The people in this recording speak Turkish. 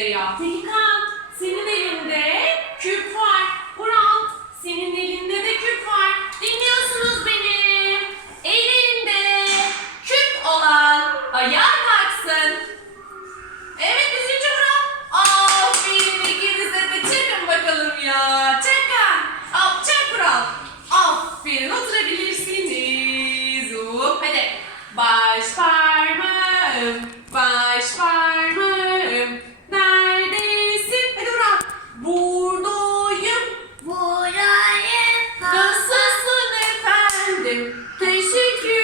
Zehra. Peki senin elinde küp var. Buran, senin elinde de küp var. Dinliyorsunuz beni. Elinde küp olan ayağa kalksın. Evet, üzücü Buran. Aferin ikinize de çıkın bakalım ya. Çıkın. Teşekkür